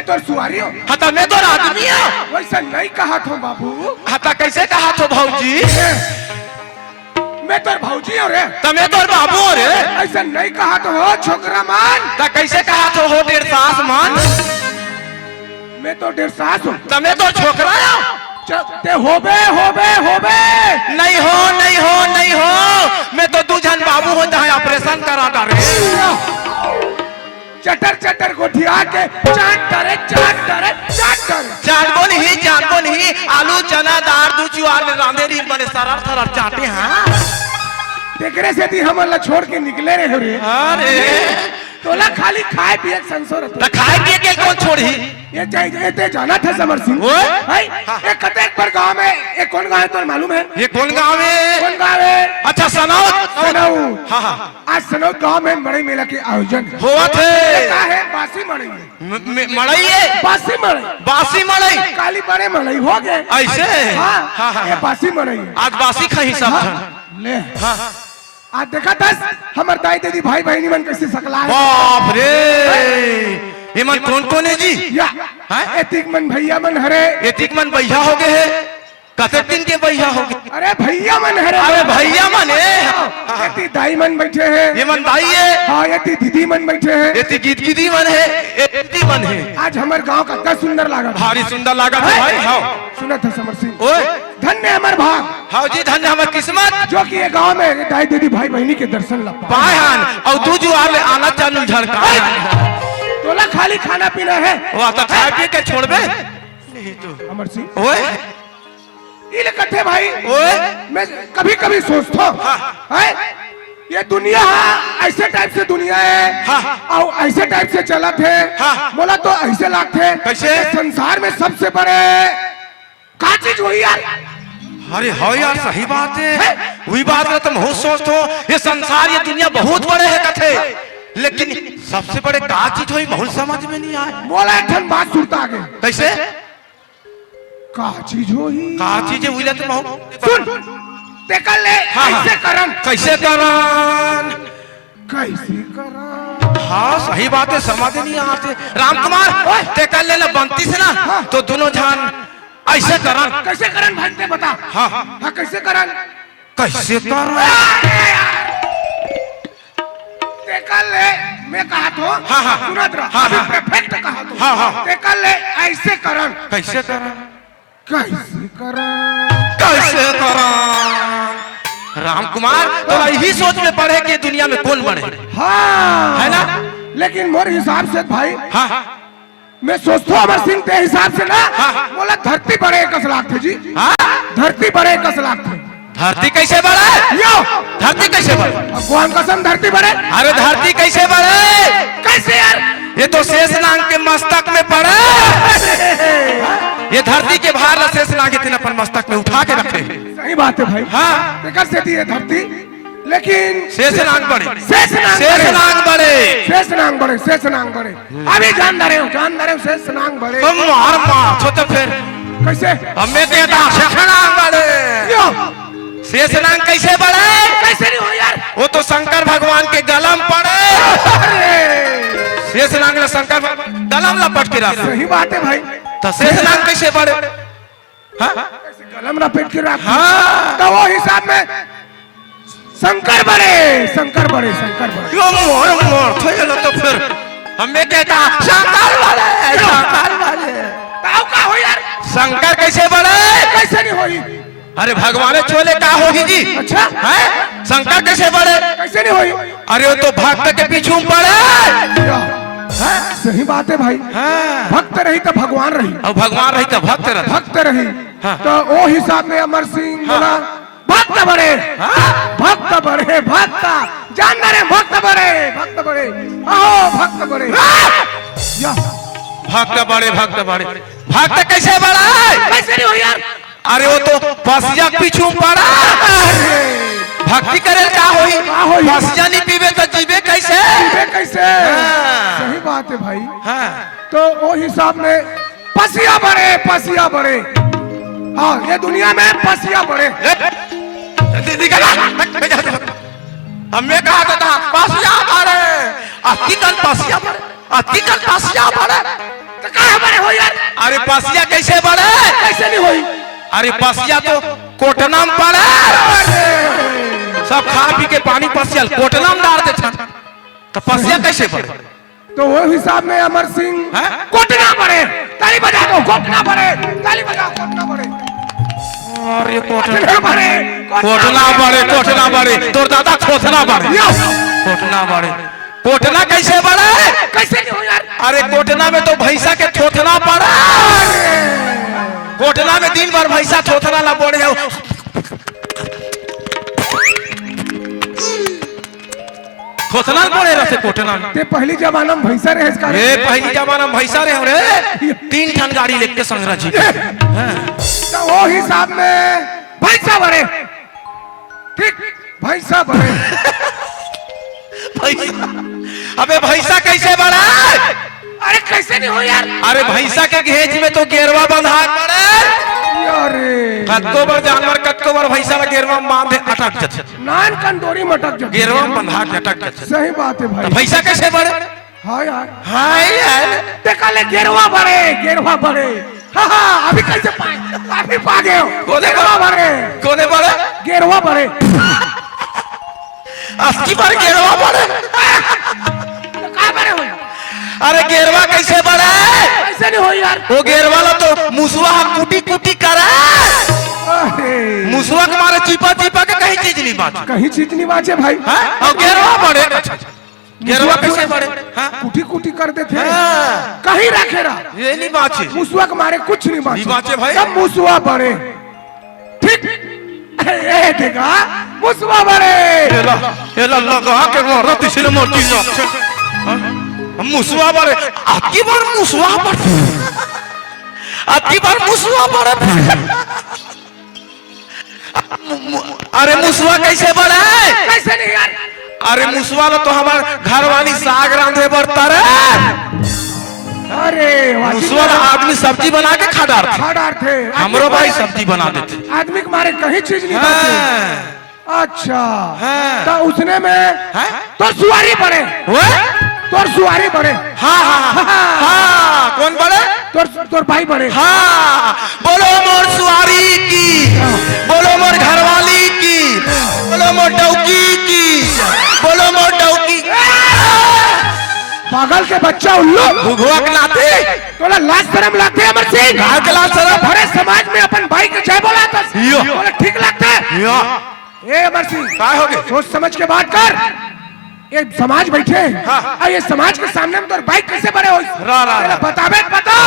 मैं तो सुवारी हूँ। हाँ तो मैं तो आदमी हूँ। वैसा नहीं कहा था बाबू। हाँ तो कैसे कहा तो भौजी? मैं तो भौजी हूँ रे। तो मैं तो बाबू हूँ रे। ऐसा नहीं कहा तो हो छोकरा मान। तो कैसे कहा तो हो डेढ़ सास मान? मैं तो डेढ़ सास हूँ। तो मैं तो छोकरा हूँ। ते होबे होबे होबे। नहीं हो नहीं हो नहीं हो, मैं तो दूजन बाबू हो जहाँ ऑपरेशन करा डाले। चटर चटर गोठिया के चाट डरे चाट डरे चाट डरे। जानबो नहीं आलू चना दाल दूध ज्वार में रांधे रील बने सरर सरर चाटे हाँ। तेकरे से दी हम छोड़ के निकले रहे हो रे। अरे तोला खाली खाए पिए संसोर तो खाए पिए के कौन छोड़ी? ये चाहिए जाना था समर सिंह। भाई एक कतेक पर गांव में एक कौन गांव है तो मालूम है? ये कौन गाँव है? कौन गांव है? अच्छा सनौत। सनौत। हाँ हाँ आज सनौत गांव में बड़े मेला के आयोजन हुआ थे। क्या है? बासी मड़ई। मड़ई है? बासी मड़ई। बासी मड़ई। काली बड़े मड़ई हो गए ऐसे? हाँ ये बासी मड़ई। आज बासी खाई सब ले आज देखा था हमारे दाई दादी भाई बहनी मन कैसे सकला है। बाप रे ये मन कौन है जी? या एतिक मन भैया मन हरे। एतिक मन भैया हो गए है? कते दिन के भैया हो गए? अरे भैया मन हरे। अरे भैया मन है। एति दाई मन बैठे हैं। ये मन भाई है। हाँ एति दीदी मन बैठे हैं। एति गीत गिदी मन है। एति मन है। आज हमारे गांव का कितना सुंदर लगा। भारी सुंदर लगा था भाई। हाँ सुना था समर सिंह। ओए धन्य हमारे भाग। हाँ जी धन्य हमारी किस्मत जो कि ये गांव में दाई दादी भाई बहनी के दर्शन ला पाए। पायन और तू जो आले आना चालू झड़का तोला खाली खाना पीना है। वो तो खाए पी के छोड़ बे नहीं तो अमर सिंह ओए इले कथे भाई। ओए मैं कभी कभी सोचता हूँ है ये दुनिया ऐसे टाइप से दुनिया है और ऐसे टाइप से चला थे। बोला तो ऐसे लागते कैसे? संसार में सबसे बड़े का चीज हुई यार। अरे हो यार सही बात है। वही बात है तुम बहुत सोचते हो ये संसार ये दुनिया बहुत बड़े है कथे, लेकिन सबसे बड़े का चीज हुई बहुत समझ में नहीं आए। बोला एक ठन बात सुनता आगे। कैसे? का चीज हुई? का चीज हुई ले तुम सुन देखल ले कैसे करन। कैसे करन? कैसे करन? हाँ सही बात है समझ नहीं आते। राम कुमार ते कर ले बनती से ना तो दोनों जान ऐसे करन। कैसे करन भाई ते बता। हाँ हाँ कैसे करन? कैसे करन? देखल ले मैं कहा तो सुनत रहा परफेक्ट कहा तो देखल ले ऐसे करन। कैसे करन? कैसे करन? कैसे करन? राम कुमार तो यही सोच में पड़े कि दुनिया में कौन बने। हाँ है ना? लेकिन मोर हिसाब से भाई हाँ मैं सोचता हूँ अमर सिंह के हिसाब से ना बोला धरती बड़े 1 लाख थे जी। धरती बड़े 1 लाख थे। धरती कैसे बढ़े? धरती कैसे बढ़े? भगवान कसम धरती बड़े। अरे धरती कैसे बढ़े? कैसे यार? ये तो शेषनाग के मस्तक में पड़े। ये धरती के भार शेषनाग इतने अपन मस्तक में उठा के रखे। सही बात है भाई। हाँ देखा से है धरती लेकिन शेषनाग बढ़े। शेषनाग बढ़े। शेषनाग बढ़े। शेषनाग बढ़े। अभी जान रहे हो शेषनाग बढ़े। तुम मार मार तो फिर कैसे? हमें कहता शेषनाग बढ़े। शेषनाग कैसे बढ़े? कैसे नहीं हो यार? वो तो शंकर भगवान के गलम पड़े। शेषनाग ने शंकर गलम लपट के रखा। सही बात है भाई। तो शेषनाग कैसे बढ़े? गलम लपेट के रखा। तो वो हिसाब में शंकर बड़े। शंकर बड़े। शंकर बड़े। तो फिर हमें कहता शंकर बड़े। शंकर बड़े ताऊ का हो यार? शंकर कैसे बढ़े? कैसे नहीं होई? अरे भगवान चोले का होगी जी। अच्छा है शंकर कैसे बढ़े? कैसे नहीं होई? अरे वो तो भक्त के पीछू पड़े। सही बात है भाई। भक्त रही तो भगवान रही और भगवान रही तो भक्त रही। भक्त रही तो वो हिसाब में अमर सिंह बोला भक्त बड़े। भक्त बड़े। भक्त जान रहे भक्त बड़े। भक्त बड़े। आओ भक्त बड़े। भक्त बड़े। भक्त बड़े। भक्त कैसे बढ़ा? कैसे नहीं हो यार? अरे वो तो पसिया पीछू पड़ा। भक्ति करे क्या होई? पसिया नहीं पीवे तो जीवे कैसे? कैसे? सही बात है भाई। तो वो हिसाब में पसिया बड़े। पसिया बड़े। हाँ ये दुनिया में पसिया बड़े। हमें कहा था पसिया बड़े। अतिकल पसिया बड़े। अतिकल पसिया बड़े। तो कहाँ बड़े हो यार? अरे पसिया कैसे बढ़े? कैसे नहीं हुई? अरे पसिया तो कोटना में पड़े। सब खा पी के पानी पसिया कोटना में डाल देते, तो पसिया कैसे बढ़े? तो वो हिसाब में अमर सिंह हैं? कोटना पड़े। ताली बजा दो, कोटना पड़े। ताली बजाओ, कोटना पड़े। अरे कोटना पड़े, कोटना बड़े तोर दादा खोतना बड़े। यो। कोटना बड़े, कोटना कैसे बढ़े? कैसे नहीं हो यार? अरे कोटना में तो भैंसा के थोथना पड़ा। कोटना में दिन भर भैंसा थोथना ला बोले जाओ। थोथना बोले रहे कोटना में। ते पहली जमाना में भैंसा रहे इसका। ए पहली जमाना में भैंसा रहे रे, 3 ठन गाड़ी लेके संग्रह जी। तो वो हिसाब में भैंसा बड़े। ठीक, भैंसा बड़े। अबे भैंसा कैसे बढ़ा? अरे कैसे नहीं हो यार? अरे भैंसा के घेज में तो गेरवा बंधा पड़े। अरे कत्को बार जानवर कत्को बार भैंसा का गेरवा में बांधे अटक जाते, नान कंडोरी मटक जाती। गेरवा में बंधा के अटक जाते। सही बात है भाई। तो भैंसा कैसे बढ़े? हाय हाय हाय यार, देखा ले गेरवा बड़े, गेरवा बड़े। हाँ हाँ, अभी कैसे पाए? अभी पा गए हो। कोने गेरवा बड़े, कोने बढ़े? गेरवा बड़े। अस्की बार गेरवा बढ़े। कहाँ बड़े हो? अरे गेरवा कैसे बढ़े? ऐसे नहीं हो यार। वो गेरवा ला तो मुसवा कुटी कुटी करे। अरे मुसवा के मारे चिपा चिपा के कहीं चीज नहीं बात। कहीं चीज नहीं बाचे भाई। और गेरवा बढ़े। गेरवा कैसे बढ़े? कुटी कुटी कर देते हैं। हाँ। कहीं रखे रहा। ये नहीं बात है। मुसवा के मारे कुछ नहीं नहीं बाचे भाई। सब मुसवा बड़े। ठीक, ये देखा मुसवा बड़े। एला लगा के मारो तीसरे मोटी नोक। मुसवा बड़े, आपकी बार मुसवा बढ़े। आपकी बार मुसवा बढ़े। अरे मुसवा कैसे बढ़े? कैसे नहीं यार? अरे मुसवा तो हमार घर वाली साग रांधे बरता रे। अरे मुसवा आदमी सब्जी बना के खा डार खा डार थे। हमरो भाई सब्जी बना देते। आदमी के मारे कहीं चीज नहीं बाचे। अच्छा हाँ। तो उसने में तो सुवारी बड़े। तोर सुवारी बड़े। हाँ हाँ हाँ, कौन बड़े? तोर भाई बड़े। हाँ, बोलो मोर सुवारी की, बोलो मोर घरवाली की, बोलो मोर डौकी की, बोलो मोर डौकी। पागल के बच्चा उल्लू। भुगवा के नाते तोला लाज शर्म लगते है अमर सिंह? कहाँ के लाज शर्म? भरे समाज में अपन भाई के जय बोला था। यो। तोला ठीक लगता है? ए अमर सिंह, काय हो गए? सोच समझ के बात कर। ये समाज बैठे हैं। हाँ। ये समाज के सामने में तो बाइक कैसे बड़े हो? रा। बताबे बता।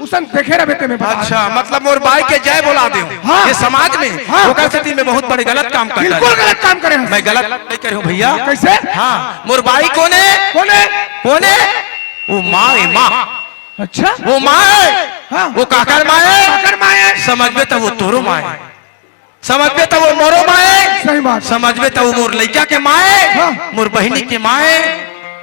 उसन देखे रहे बेटे में बता। अच्छा, मतलब मोर भाई के जय बोला दे। हाँ। ये समाज में हाँ। ओकर स्थिति में बहुत बड़े गलत काम कर बिल्कुल गलत काम करे हैं। मैं गलत नहीं कर रहा हूँ भैया। कैसे? हाँ, मोर भाई कोने कौन है? कोने? वो माँ है, माँ। अच्छा वो माँ है। हाँ। वो काकर माँ है। काकर माँ है। समझ में तो वो तोरो माँ है, समझ में तो वो मोरो माँ है, सही बात। समझ में तो वो मोर लड़का के माँ है, हाँ। मोर बहिनी के माँ है।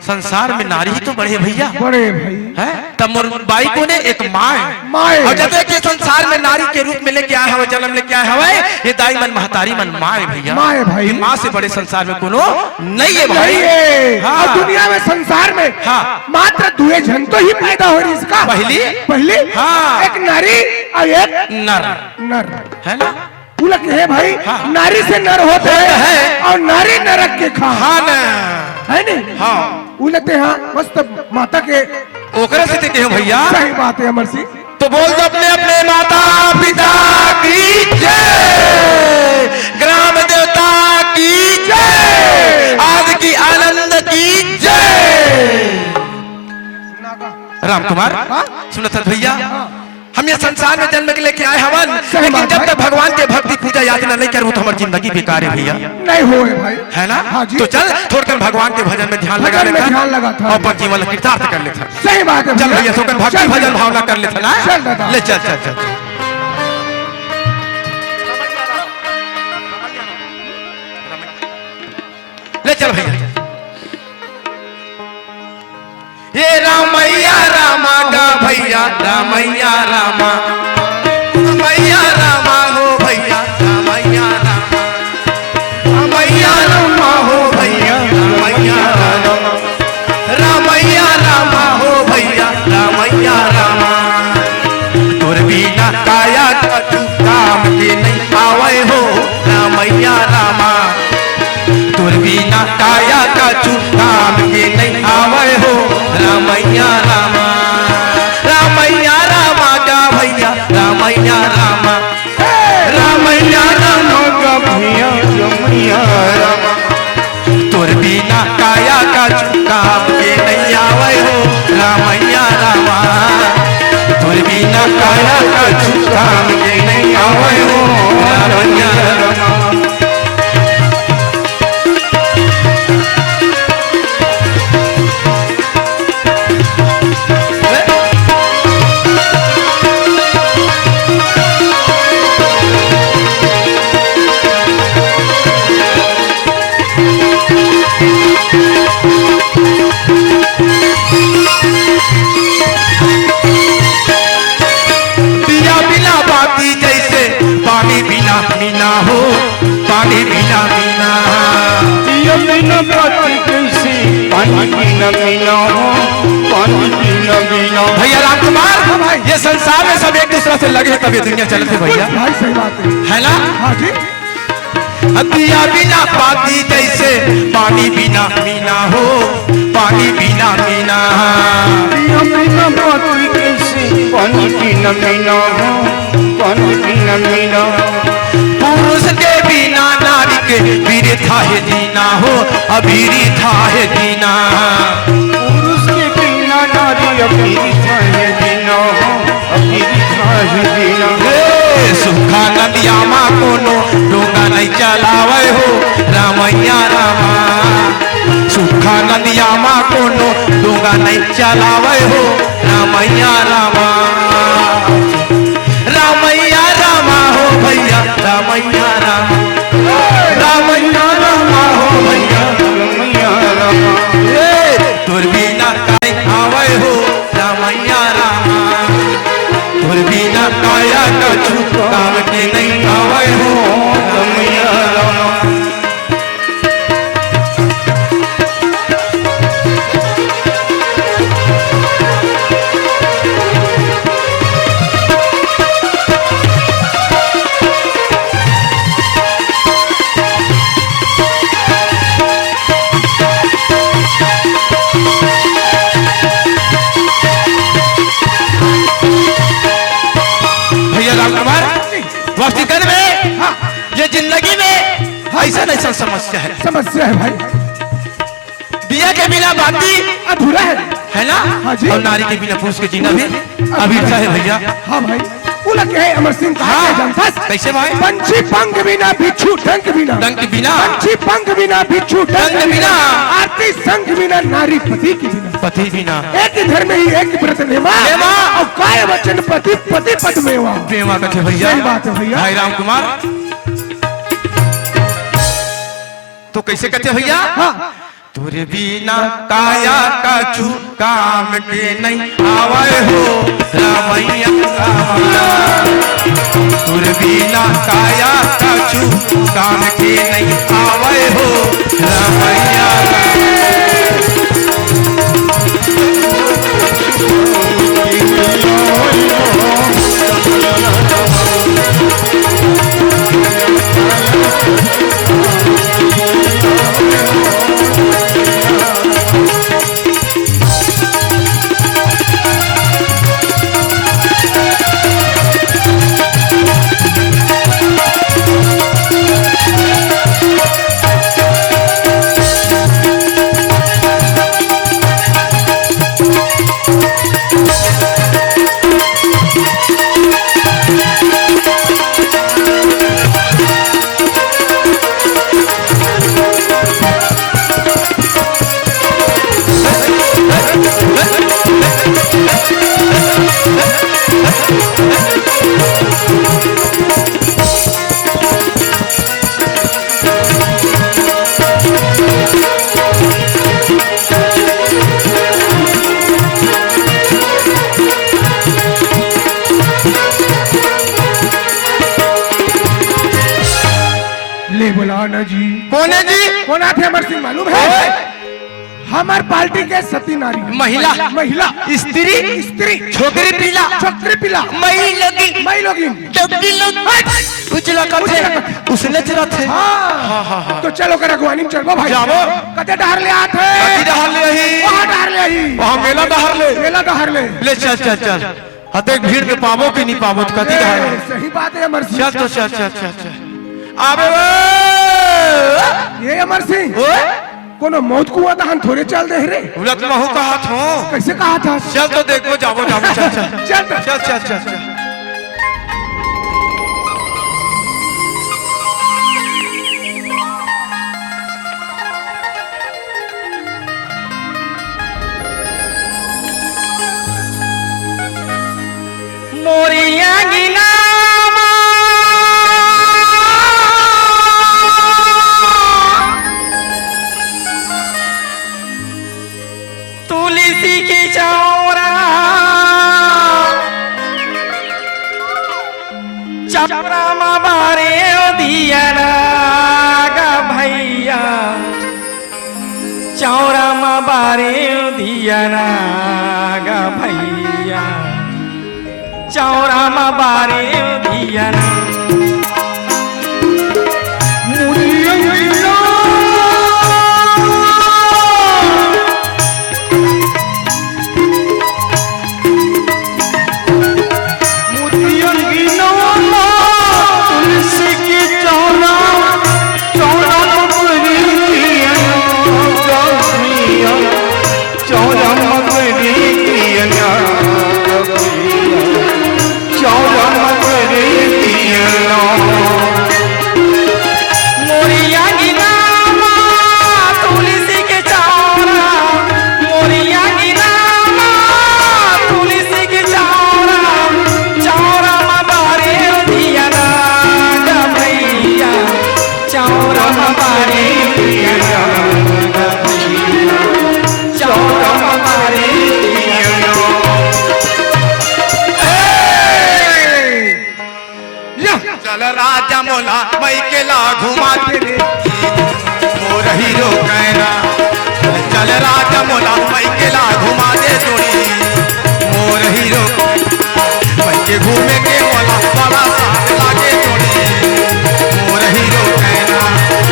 संसार में नारी ही तो बड़े भैया बड़े भाई है। तब मोर बाई को ने एक माँ है। माँ है। और जब के संसार में नारी के रूप में लेके आए हवे, जन्म लेके आए हवे, ये दाई मन महतारी मन माँ है भैया। माँ है भाई। ये माँ से बड़े संसार में कोनो नहीं है भाई। नहीं है। हाँ। और दुनिया में संसार में हाँ। मात्र 2 जन तो ही पैदा हो रही इसका। पहली हाँ। एक नारी और एक नर नर है ना। पुलक है भाई। हाँ। नारी से नर होते है। हैं और नारी नरक के खा हाँ ना। है नहीं। हाँ। उलते हाँ मस्त माता के ओकरे से देखे हो भैया। सही बात है अमर सिंह। तो बोल दो अपने अपने माता पिता की जय, ग्राम देवता की जय, आदि की आनंद की जय। राम कुमार सुनो सर भैया, हम ये संसार में जन्म के लेके आए हवन, लेकिन जब तक भगवान के भक्ति पूजा याचना नहीं करूँ तो हमारी जिंदगी बेकार है भैया। नहीं हो भाई है ना। हाँ जी। तो चल थोड़कर भगवान के भजन में ध्यान लगा भजन में लेता ध्यान लगा था। और अपन जीवन कृतार्थ कर लेता। सही बात है चल भैया थोड़कर भक्ति चल भजन भैया। भावना कर लेता ना। चल दादा। ले चल चल चल ले चल भैया। ये रामैया रामा गा भैया, रामैया रामा, रामैया रामा हो भैया, रामैया रामा, रामैया रामा हो भैया, रामैया रामा, रामैया रामा हो भैया, रामैया कछु काम के नहीं आवे हो रामैया रामा रामैया रामा का भैया रामैया रामा रामैया रामा का भैया रामैया रामा तोर बिना काया कछु काम के नहीं आवे हो रामैया रामा तोर बिना काया कछु काम के नहीं आवे हो रामैया रामा मीना हो पानी बिना मीना ये बिना बाती कैसे पानी बिना मीना हो पानी बिना मीना भैया राम कुमार ये संसार में सब एक दूसरे से लगे तभी दुनिया चलते भैया भाई सही बात है ना हाँ जी दिया बिना बाती जैसे पानी बिना मीना हो पानी बिना मीना ये बिना बाती कैसे पानी बिना मीना हो पानी बिना मीना पुरुष के बिना नारी के वीर था है जीना हो अभीरी था है जीना पुरुष के बिना नारी अभीरी था है जीना हो अभीरी था है जीना सुखा नदिया माँ कोनो डोंगा नहीं चलावे हो रामैया रामा सुखा नदिया माँ कोनो डोंगा नहीं चलावे हो रामैया रामा रामैया रामा हो भैया रामैया रामा रामैया रामा हो भैया रामैया रामा तोर बिना काई आवे हो रामैया रामा तोर बिना काया कछु काम के नहीं आवे हो रामैया रामा वक्तीकरण में ये जिंदगी में ऐसा ऐसा समस्या समस्या है भाई दिया के बिना बाती अधूरा है ना हाँ जी। और नारी के बिना पुरुष के जीना भी अभिरता है भैया हाँ भाई उलट है अमर सिंह हाँ कैसे भाई पंछी पंख बिना बिच्छू डंक बिना डंक बिना पंछी पंख बिना बिच्छू डंक बिना आरती संख बिना नारी पति की बिना पति बिना एक ही धर्म ही एक व्रत नेमा और काय वचन पति पति पद मेवा प्रेमा कथे भैया सही बात है भैया भाई राम कुमार तो कैसे कहते भैया हाँ तोरे बिना काया कछु काम के नहीं आवे हो रामैया रामा तोरे बिना काया कछु काम के नहीं आवे हो रामैया ले बुलाना जी कौन है जी कौन आते अमर सिंह मालूम है हमार पार्टी के सती नारी महिला महिला स्त्री स्त्री छोकरी पीला छोकरी पिला मई लोगी मई लोगिन डबकी लोग उजला कथे उसने चला थे हाँ तो चलो कर अगवानी में चलबो भाई जाबो। कते डहर ले आथे कथी डहर ले ही वहाँ डहर ले आई वहाँ मेला डहर ले मेला डहर ले ले चल चल चल हते भीड़ में पावो कि नहीं पावो तो कथी डहर ले? सही बात है अमर सिंह चल तो चल चल चल चल आबे वे ये अमर सिंह ओए कोनो मौत कुआं दहन थोड़े चल दे रे उलट महू कहा थो कैसे कहा था चल तो देखो जाओ जाओ चल चल चल तो। चल चल चल चल मोरिया गिना तुलसी की चौरा चपरा मारे दिया गा भैया चौरा मारे दिया गा भैया चौरा मारे दिया चल राजा मोला मई के ला घुमा तेरे मोर हीरो कहना चल राजा मोला मई के ला घुमा दे तोड़ी मोर हीरो मई के घूमे के मोला बड़ा साथ लागे तोड़ी मोर हीरो कहना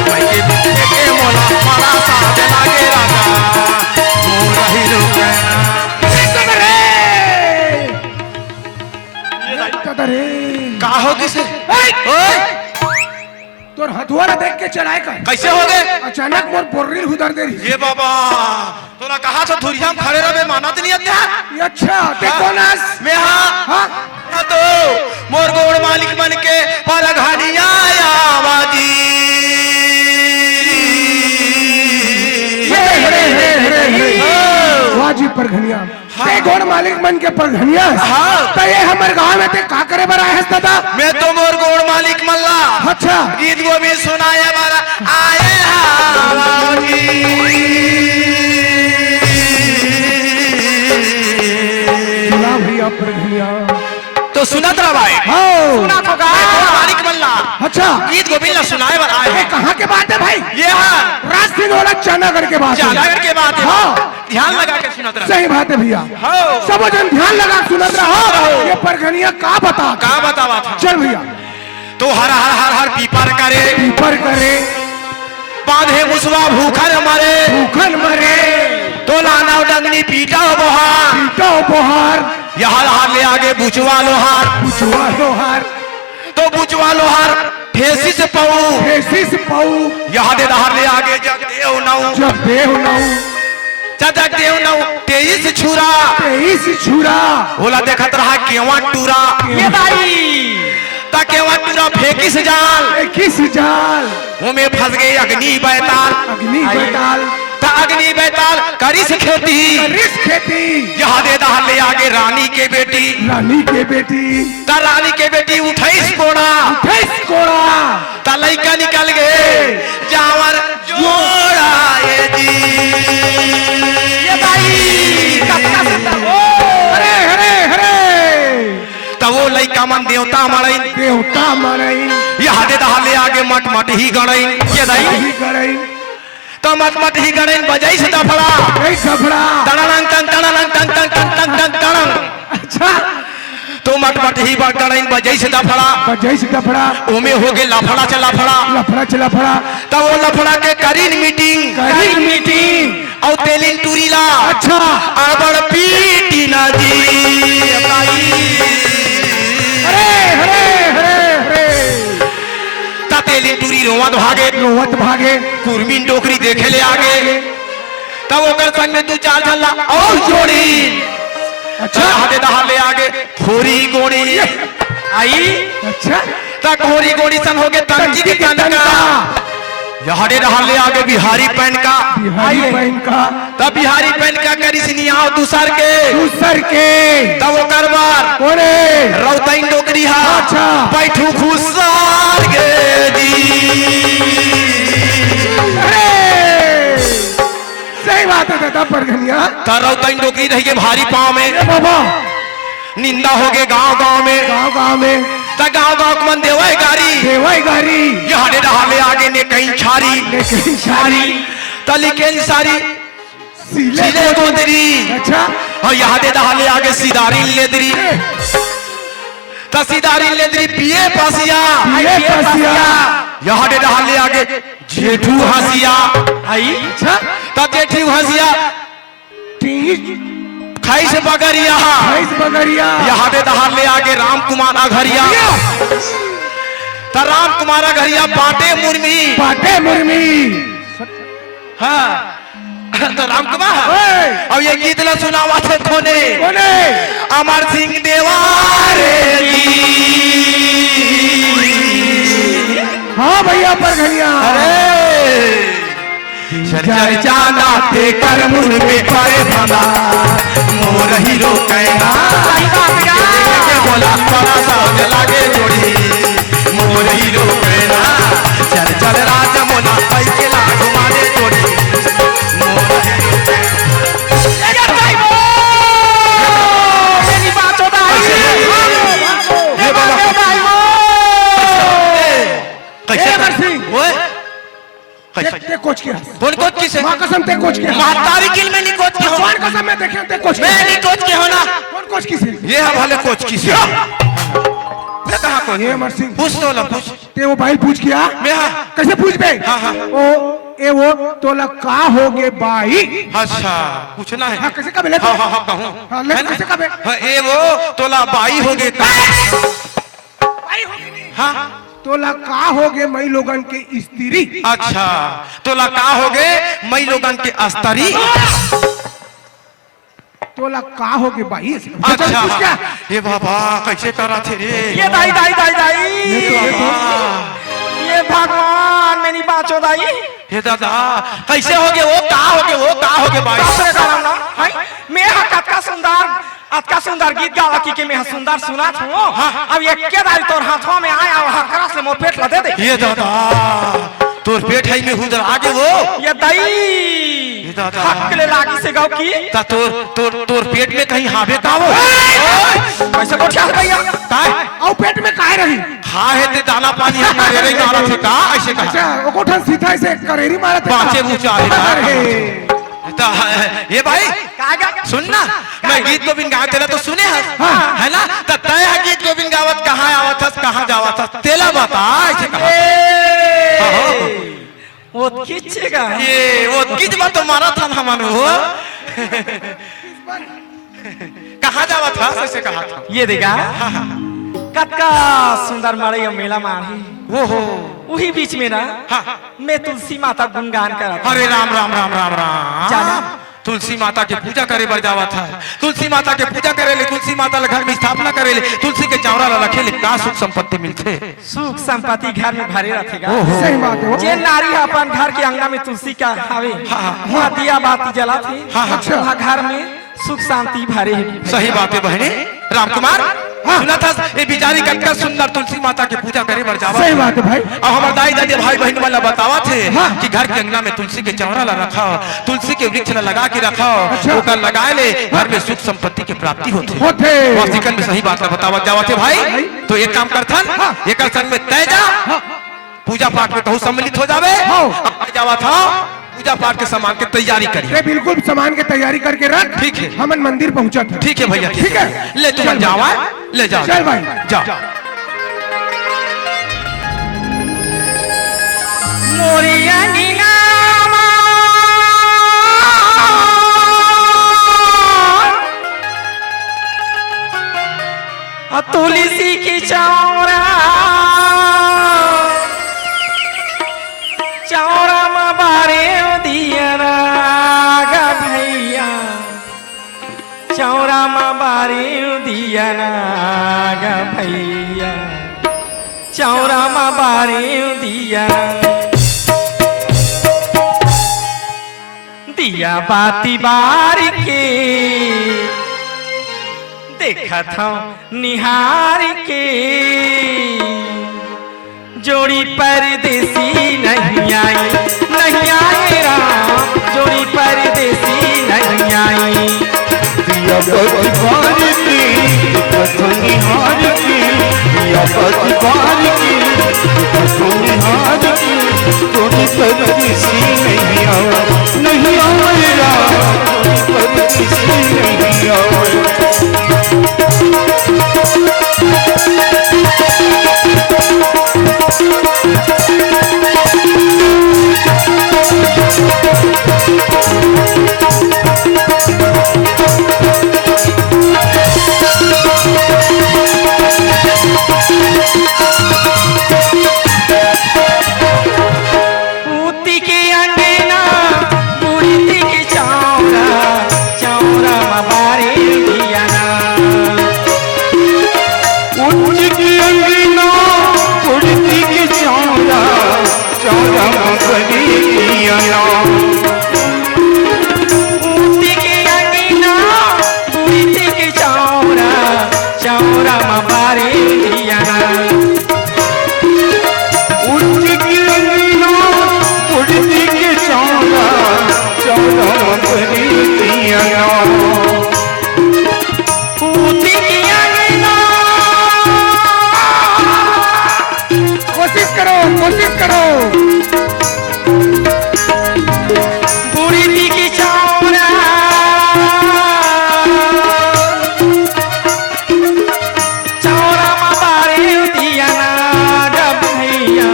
मई के घूमे के मोला बड़ा साथ लागे राजा मोर हीरो कहना रे का हो किसे तोर हथुआरा देख के चलाए का कैसे हो गए अचानक मोर बोर्रिल उधर दे रही ये बाबा तोरा कहा था धुरिया में खड़े रहे मानत नहीं आता ये अच्छा ते कौन आस मैं हाँ तो मोर गोड़ मालिक बन के पर घड़िया आवाजी वाजी परघनिया ते गोड़ मालिक बन के परघनिया हाँ। तो ये हमारे गांव में ते का करे बरा है दादा मैं तो मोर गोड़ मालिक मल्ला अच्छा गीत गोविंद सुनाया बारा आए आवाजी सुना भैया परघनिया तो सुना तेरा भाई हाँ सुना तो का गोड़ मालिक मल्ला अच्छा गीत गोविंद सुनाए बारा आए ये कहाँ के बात है भाई ये हाँ राजसिंह वाला चनागढ़ के बात है जानागढ़ के बात है हाँ ध्यान लगा के सुना तेरा सही बात है भैया हाँ सब जन ध्यान लगा सुनत रहो ये परघनिया का बता का बतावा था चल भैया तो हर हर हर हर पीपर करे ऊपर करे बांधे मुसवा भूखर मरे भूखन मरे तो लाना डंगनी पीटा बोहार पीटो बोहार यहाँ हार ले आगे बुचवा लोहार बुचवा लोहार तो बुचवा लोहार ठेसी से पाऊ ऐसी से पाऊ यहाँ दे हार ले आगे जग देव नऊ जब देव नाऊ जग देव नऊ 23 छुरा 23 छुरा बोला देखत रहा केवा टूरा ये भाई ता केवा टूरा फेंकिस जाल 21 जाल उमे फंस गए अग्नि बैताल अग्नि बैताल ता अग्नि बैताल करिस खेती रिस खेती यहाँ दे दहार ले आगे रानी के बेटी रानी के बेटी ता रानी के बेटी 28 कोड़ा 28 कोड़ा ता लइका निकल गए जावर जोड़ा ये जी ये भाई कपड़ा से हरे हरे हरे तब वो लइका मन देवता मरई देवता मरई यहाँ दे दहार ले आगे मट मट ही गड़ई ये दाई ही गड़ई तो मट मट ही गड़ई बजाई से दफड़ा कई घबरा तड़ंग टंग तड़ंग टंग टंग टंग टंग टंग टंग अच्छा तो मटमट ही बड़कड़ाइन बजई से दफड़ा बजई से दफड़ा ओमे हो गए लफड़ा चला फड़ा लफड़ा चला फड़ा तब वो लफड़ा के करीन मीटिंग और तेलिन टूरीला अच्छा अबड़ पीटी ना जी अरे हरे हरे हरे ता तेलिन टूरी रोवत भागे रोवत भागे कुर्मीन डोकरी देखे ले आगे तब ओकर संग में 2-4 झल्ला और जोड़ी अच्छा हाथे दहाले आगे खोरी गोड़ी आई अच्छा ता खोरी गोड़ी सन हो गए तंजी की कनका यहाड़े दहाले आगे बिहारी पैन का बिहारी बहन का तब बिहारी पैन का करी सिनिया दूसर के दूसर के तब वो करबार कोने रौताइन डोकरी हा अच्छा। बैठू खुशार गे जी अरे सही बात है दादा परगनिया ता रौताइन डोकरी रह गए भारी पाँव में ए बाबा निंदा हो गए गांव में गांव में ता गांव के मन देवाई गारी देवाई गारी यहाड़े दहाले आगे ने कहीं छारी लेकिन सारी तली के सारी सीले सीले गोदरी अच्छा और यहाँ दे दहाले आगे सीधारी लेदरी सीधारी लेदरी पिए पसिया ये पसिया यहाँ दे दहाले आगे जेठू हसिया आई अच्छा तब जेठू हसिया टीज खाई से बगरिया भैंस बगरिया यहाँ दे दहाले आगे राम कुमार अघरिया राम कुमार अघरिया बाटे मुर्मी पाटे मुर्मी हाँ तो राम कुमार ओए अब ये गीत न सुनावा थे कोने कोने अमर सिंह देवारे हाँ भैया परगनिया चर जाना ते कर मुर में पाए भला मोर हीरो कहना के बोला बड़ा सा लागे जोड़ी मोर हीरो कहना चल चल राजा मोना पाई के ला घुमाने जोड़ी मोर ते कोच किया कौन कोच किसे मां कसम ते कोच किया महतारी किल में नहीं कोच की हो कौन कसम मैं देखे ते कोच मैं नहीं कोच की हो ना कौन कोच किसे ये है भले कोच किसे मैं कहा कोच ये अमर सिंह पूछ तो ला पूछ ते वो भाई पूछ किया मैं हाँ कैसे पूछ बे हाँ, हाँ। वो तोला का होगे भाई अच्छा पूछना है हाँ कैसे कब ले हाँ हाँ हाँ कहूँ हाँ ले कैसे कब हाँ ए वो तोला बाई हो गए भाई होगी नहीं हाँ तोला का होगे मई लोगन के स्त्री अच्छा तोला का हो गए मई लोगन के अस्तरी तोला का होगे भाई अच्छा पूछ क्या ये बाबा कैसे करा थे रे ये दाई दाई दाई दाई ये भगवान मेरी बाचो दाई ये दादा कैसे हो गए वो का हो गए वो का हो गए भाई दूसरे कारण ना हाय मैं हकत का सुंदर गीत गावा की मैं सुंदर सुना छू अब ये के दाई तोर हाथों में आया हकरा से मुंह पेट लदे दे ये दादा तोर पेट है में हुदर आगे वो ये दाई ये दादा हक ले लागी से गाव की ता तोर पेट में कहीं हावे का वो कैसे कोठिया भैया काय और पेट में काहे रही खा है ते दाना पानी हम मेरे रे गाला थे का ऐसे कहा अच्छा वो कोठन सीधा से करेरी मारा था पांचे ऊंचा अरे ता ये भाई कागा सुन ना मैं गीत गोविंद गावे तेरा तो सुने है ना ता तय गीत गोविंद गावत कहाँ आवत हस कहाँ जावत हस तेला बता ऐसे कहा वो खींचेगा ये वो गीत बात तो मारा था ना मानो कहाँ जावत हस ऐसे कहा था ये देगा कतका सुंदर मारे मेला मारी वो हो वही बीच में ना मैं तुलसी माता गुणगान कर अरे राम राम राम राम राम जाना तुलसी माता की पूजा करे बर जावा था तुलसी माता के पूजा करे ले तुलसी माता ले घर में स्थापना करे ले तुलसी के चौरा ला रखे ले का सुख संपत्ति मिलते सुख संपत्ति घर में भरे रहेगा सही बात है जे नारी अपन घर के अंगना में तुलसी का हावे वहाँ दिया बाती जला थी अच्छा। वहाँ घर में सुख शांति भरे है सही बात है बहने राम कुमार सुना था ये बिचारी कटका सुंदर तुलसी माता की पूजा करे बर जावा सही बात है भाई और हमारे दाई दादी भाई बहन वाला बतावा थे कि घर के अंगना में तुलसी के चौरा ला रखा तुलसी के वृक्ष ला लगा के रखा अच्छा। ओकर लगाए ले घर में सुख संपत्ति की प्राप्ति होती होते वासिकन में सही बात ला बतावा जावा थे भाई तो एक काम करथन एक संग में तय जा पूजा पाठ में कहूँ सम्मिलित हो जावे हाँ। जावा था पूजा पाठ के सामान की तैयारी करिए। ये बिल्कुल सामान की तैयारी करके रख। ठीक है। हमन मंदिर पहुंचा था। ठीक है भैया, ठीक है। ले तुम जाओ, ले जाओ। चल भाई जाओ। मोरिया तुलसी की चौरा चौरा में बारे दिया गा भैया, चौरा में बारे दिया गा भैया, चौरा में बारे दिया दिया बाती बार के देखा था निहार के, जोड़ी परदेसी नहीं आई, नहीं आई राम, जोड़ी परदेसी नहीं आई। दिया बाती बार की देखा था निहार के, दिया बाती बार की देखा था निहार के, जोड़ी परदेसी नहीं आया, नहीं आया, जोड़ी परदेसी नहीं आया। पूती के अंगना बुढ़ी के चौरा, चौरा बारे दिया ना, उठ की अंगना उड़ती की चौरा, चौरा बनी दिया ना, पूती के अंगना बुढ़ी के चौरा, चौरा बारे दिया ना, उठ की अंगना उड़ती की चौरा, चौरा बनी दिया ना। पूती के अंगना कोशिश करो, कोशिश करो। बुढ़ी की चौरा, चौरा में बारे दिया ना गा भैया,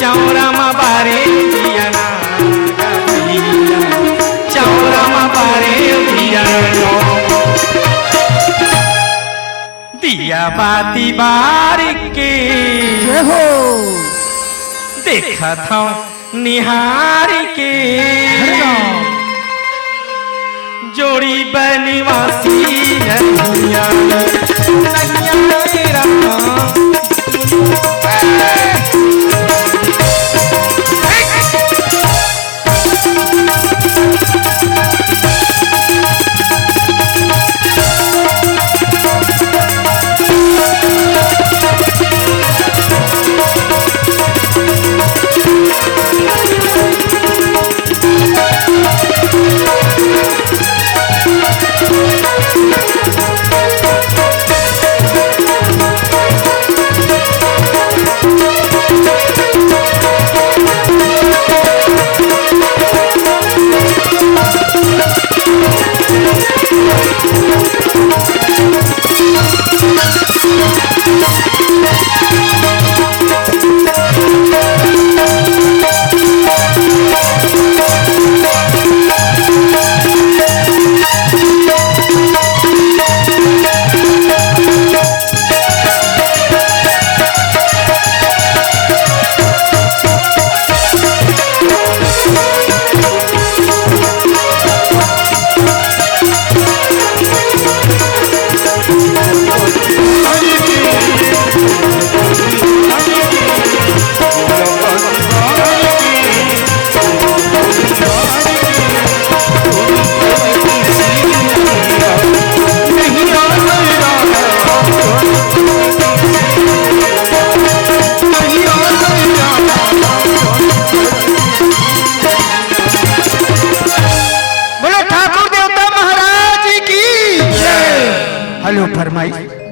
चौरा में बारे दिया ना गा भैया, चौरा में बारे दिया ना, दिया बाती बार के जय हो। देखा था निहार के, जोड़ी बनवासी नैया, नैया मेरा हेलो फरमाइश।